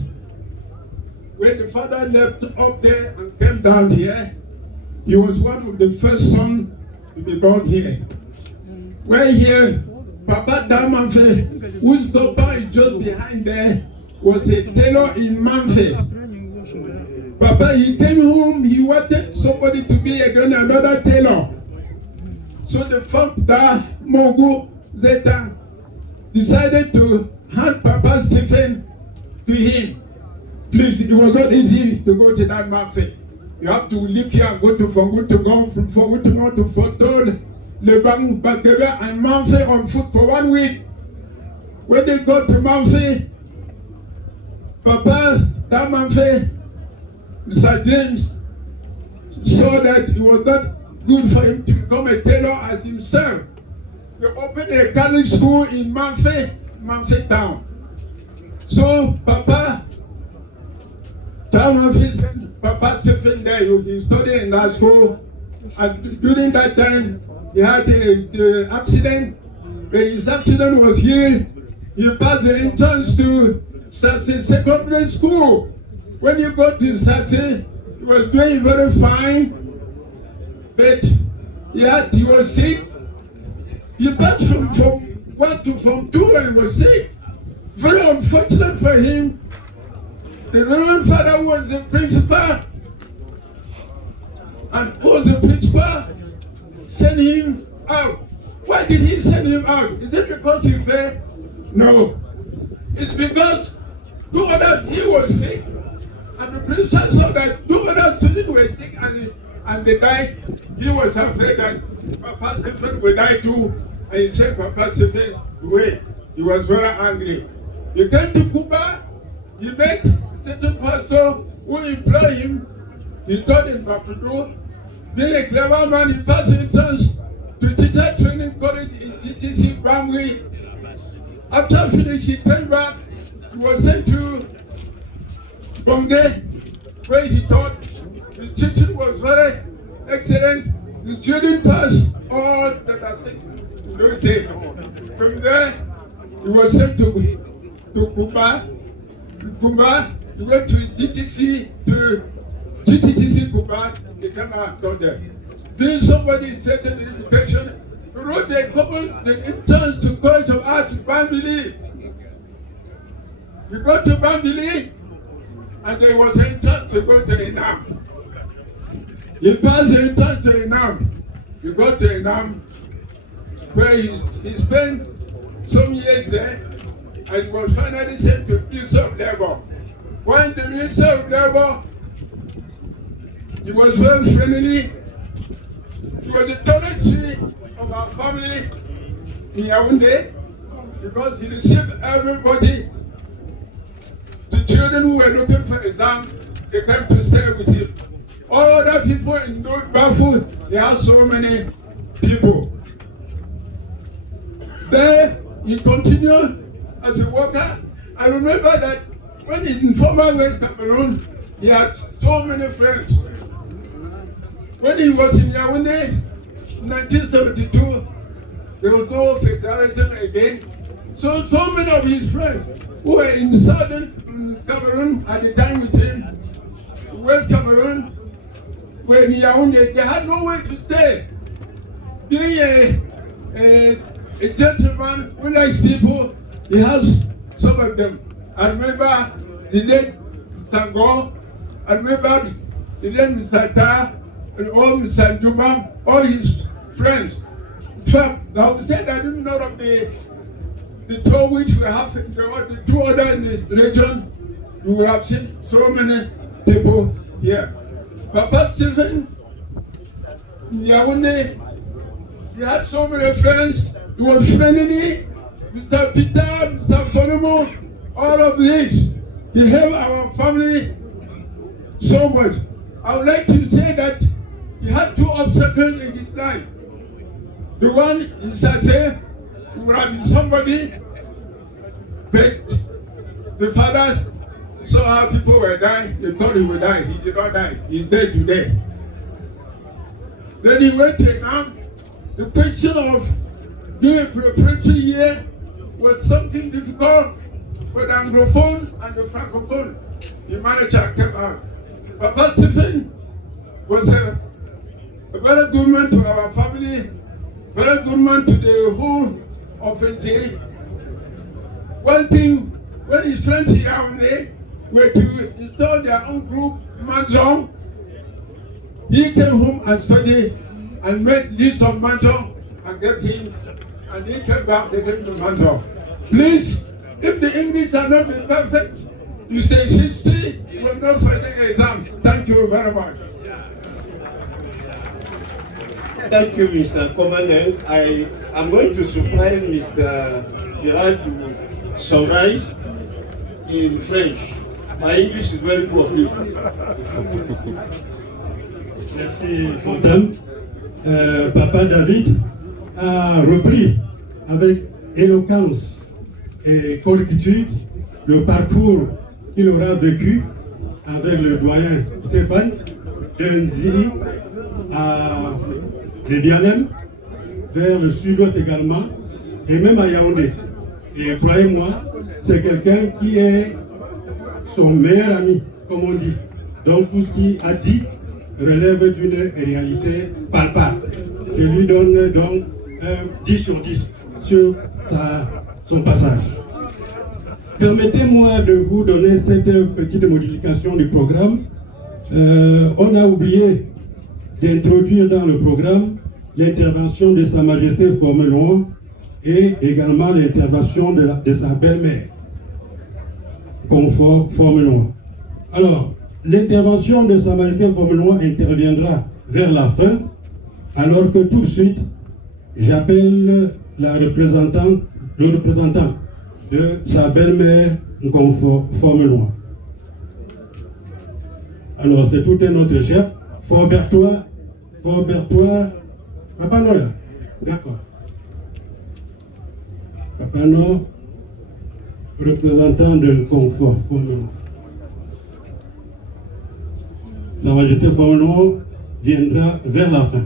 When the father left up there and came down here, he was one of the first sons to be born here. Where here, Papa Damanfe, whose compound is just behind there, was a tailor in Manfe. Papa, he came home, he wanted somebody to be again another tailor. So the father, Mogu Zetan, decided to hand Papa Stephen to him. Please, it was not easy to go to that Manfe. You have to leave here and go to Fongu to go from Fongu to go to Fotol, Lebang, Bakebe, and Manfe on foot for 1 week. When they got to Manfe, Papa, that Manfe, Mr. James, saw that it was not good for him to become a tailor as himself. They opened a Catholic school in Manfe town. So Papa, town of his Papa Stephen there, he studied in that school, and during that time he had an accident. When his accident was healed, he passed the entrance to Sase Secondary School. When you got to Sase, he was doing very fine, but he was sick. He passed from 1 to from 2 and was sick. Very unfortunate for him. The Reverend Father was the principal, and who was the principal sent him out. Why did he send him out? Is it because he failed? No. It's because he was sick, and the principal saw that 2 other students were sick and they died. He was afraid that Papa Stephen would die too, and he said, Papa Stephen, wait. He was very angry. He came to Cuba, he met a certain pastor who employed him. He told him what to do. Being a clever man, he passed the entrance to teacher training college in TTC Bangui. After finishing, he came back. He was sent to Bonge, where he taught. His teaching was very excellent. The student passed all that are sick. From there, he was sent to Cuba. He went to GTTC Cuba. He came out and taught there. Being somebody in certain education, he wrote the entrance to College of Arts in Bambili. He got to Bambili, and there was an entrance to go to Enam. He passed the entrance to Enam. He got to Enam, where he spent some years there, and was finally sent to the Ministry of Labor. When the Minister of Labor, he was very friendly. He was the tolerance of our family in Yaoundé, because he received everybody. The children who were looking for exam, they came to stay with him. All other people in North Bafu, they have so many people. There, he continued as a worker. I remember that when in former West Cameroon, he had so many friends. When he was in Yaoundé, in 1972, there was no federalism again. So many of his friends who were in southern Cameroon at the time with him, West Cameroon, were in Yaoundé, they had nowhere to stay. Being a gentleman who likes people, he has some of them. I remember the late Sango, I remember the late Mr. Ta, and all Mr. Jumam, all his friends. In fact, I would say I didn't know of the tour which we have, the two other in this region. You will have seen so many people here. Papa Stephen, Yaoundé, he had so many friends. He was friendly. Mr. Peter, Mr. Solomon, all of these. He helped our family so much. I would like to say that he had two obstacles in his life. The one is that he would have been somebody, but the father saw how people were dying. They thought he would die. He did not die. He's dead today. Then he went to now. The question of doing a preparatory year was something difficult for the Anglophone and the Francophone. He managed to come out. Papa Stephen was a very good man to our family, very good man to the whole of NJ. One thing, when his friends here were to install their own group, Manjong, he came home and studied and made list of Manjong and gave him, and he came back, they came to Manjong. Please, if the English are not perfect, you say history, you will not find the exam. Thank you very much. Thank you, Mr. Commandant. I am going to surprise Mr. Gerard to summarize in French. My English is very poor, please. Merci, Fontaine. Papa David a repris avec éloquence et correctitude le parcours qu'il aura vécu avec le doyen Stéphane de Nzi à Bialem, vers le sud-ouest également, et même à Yaoundé. Et croyez-moi, c'est quelqu'un qui est son meilleur ami, comme on dit. Donc tout ce qu'il a dit relève d'une réalité palpable. Je lui donne donc 10 sur 10 sur son passage. Permettez-moi de vous donner cette petite modification du programme. On a oublié d'introduire dans le programme l'intervention de Sa Majesté Formule 1 et également l'intervention de sa belle-mère, Confort Formule 1. Alors, l'intervention de Sa Majesté Formule 1 interviendra vers la fin, alors que tout de suite, j'appelle le représentant de sa belle-mère, Confort Formule 1. Alors, c'est tout un autre chef, Forbertois, Papa Noël, d'accord. Papa Noël, représentant de Confort Formule 1. Sa Majesté Formule 1 viendra vers la fin.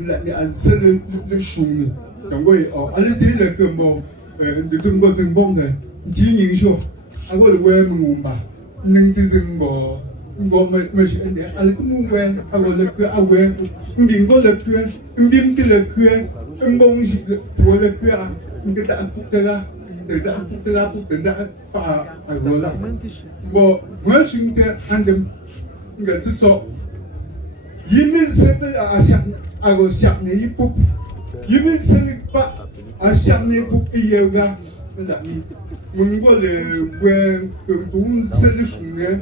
ni azele le shumi ngwe o alisi le kembo de zumbo zumbonge jini sho ago le we mumba ningi zumbo ngo me ende alkumwe ago le ke awe mbingo le ke mbimti le ke mbong ji to le ke ngi da kutera da kutera kutera pa ago la bo mo sinte andem ngi tso yimil sete asak ago siap ni ipup yimil selik pa asak ni ipup iyaga ndani mungo le bwe tun sele sunge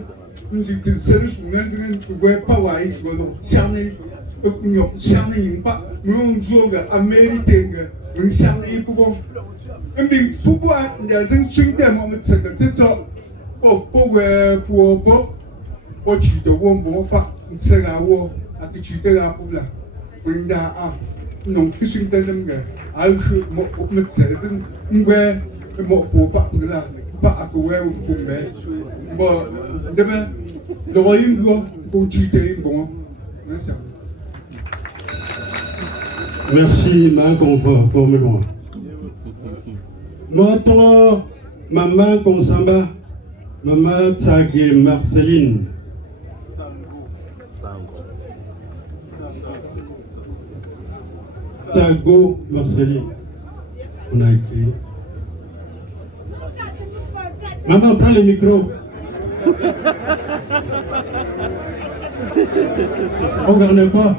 nji tin sele sunge ngin bwe pa wai golo siani nyo siani impa mun joga ameritenga mun siani ipup mbing fubwa ya zin singde mo mtsaka tso po we po chi de wombo pa ntsega wo ati chitera pula winda a non kissing dem ge al mo met sezen ngwe mo po pa pula pa akwe ko me bo deme do yingo ko chite bon merci. Merci, ma confort, formule-moi. Notre maman Konsamba, maman Tsagé Marceline. Tago Marceline. On a écrit. Maman, prends le micro. On ne regarde pas.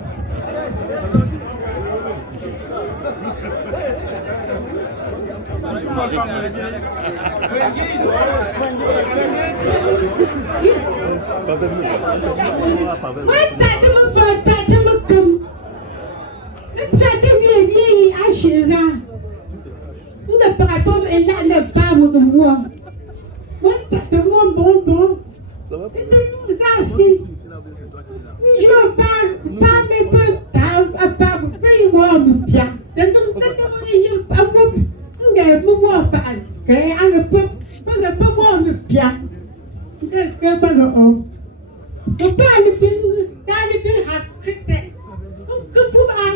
Ne parle pas, elle n'a pas mon moi. Moi, ça te montre bon. Nous assis. Je parle, pas mes peu, pas moi bien. Moi parle, un peu moi bien. Que pas le haut. On parle bien, dans le bien à critiquer. Que pour un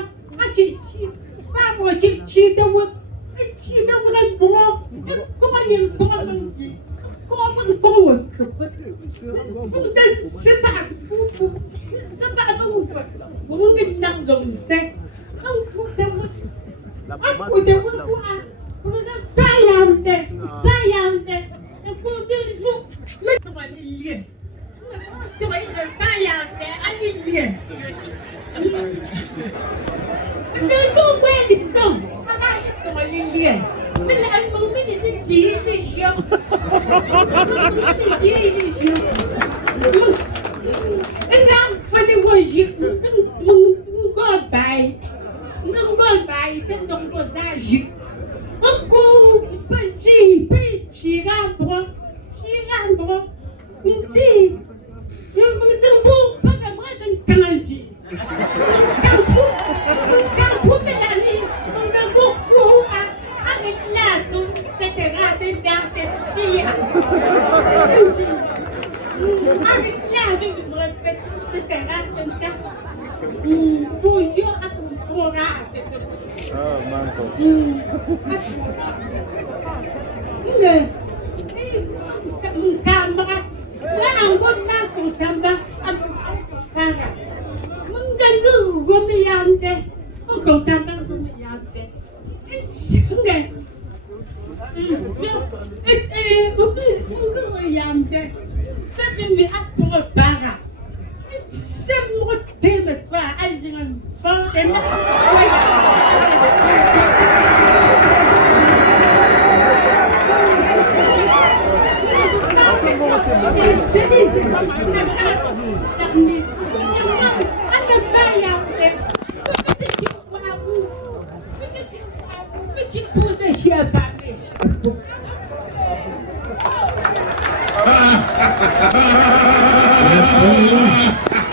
chichi, pas moi chichi de vous. Chichi de vous bon. Comment il dit? Comment c'est pas vous. Vous êtes dans le sec.